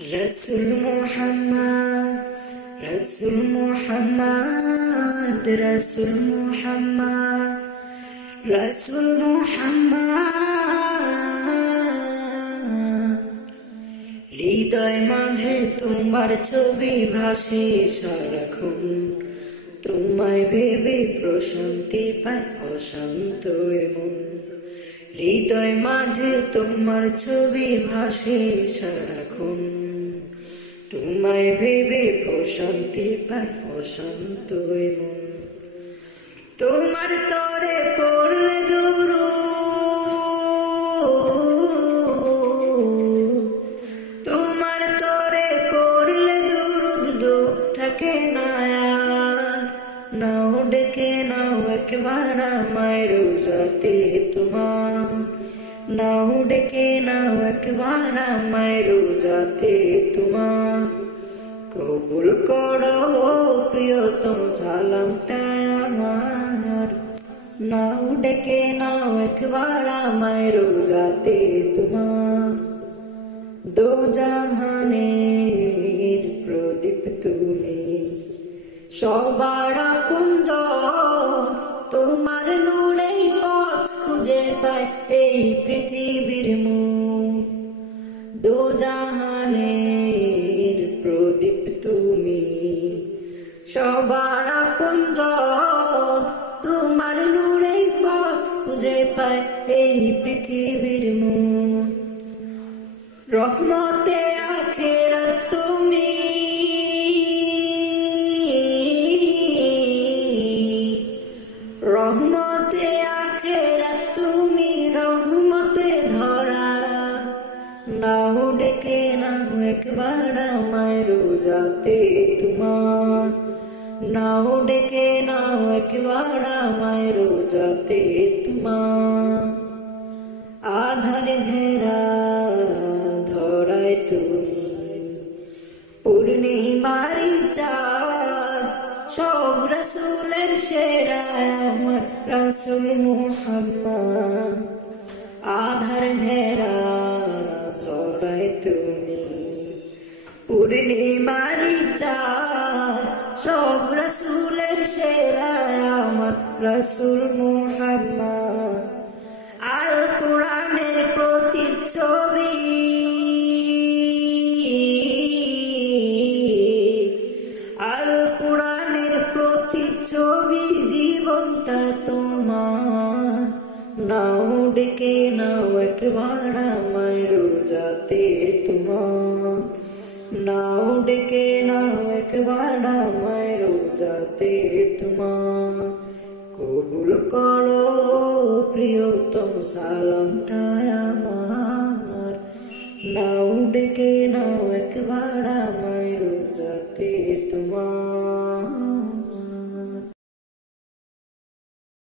रसूल मोहम्मद रसूल मोहम्मद रसूल मोहम्मद रसूल मोहम्मद হৃদয় মাঝে তোমার ছবি ভাসে সারাক্ষণ তোমায় ভেবে প্রশান্তি পায় অশান্ত মন হৃদয় মাঝে তোমার ছবি ভাসে সারাক্ষণ তোমায় ভেবে প্রশান্তি পায় অশান্ত মন তোমার তরে পড়লে তোমার তরে পড়লে দুরুদ থাকে না নাও ডেকে নাও একবার আমায় রোজাতে তোমার নাও ডেকে নাও একবার আমায় রোজাতে তোমার কবুল করো প্রিয়তম সালামটা আমার নাও ডেকে নাও একবার আমায় রোজাতে তোমার দো জাহানের প্রদীপ তুমি সবার আপনজন তোমার নূরেই পথ খুঁজে পায় এই পৃথিবীর মুখ দো জাহানের প্রদীপ তুমি সবার আপনজন তোমার নূরেই পথ খুঁজে পায় এই পৃথিবীর মুখ রহমতে আখেরাত তুমি রহমতে আখেরাত তুমি রহমতে ধরা নাও ডেকে নাও একবার আমায় রোজাতে তোমার নাও ডেকে নাও একবার আমায় রোজাতে তোমার আধারে ঘেরা ধরায় তুমি পূর্ণিমারি চাঁদ সব রসুলের সেরা আমার রসুল মুহাম্মদ আধার ঘেরা ধরায় তুমি পূর্ণিমারি চাঁদ সব রসুলের সেরা আমার রসুল মুহাম্মদ আল কোরআনের প্রতিচ্ছবি আল কোরআনের প্রতিচ্ছবি জীবনটা তোমার নাও ডেকে নাও একবার আমায় রোজাতে তোমার নাও ডেকে নাও একবার আমায় রোজাতে তোমার কবুল করো প্রিয়তম সালামটা আমার নাও ডেকে নাও একবার আমায় রোজাতে তোমার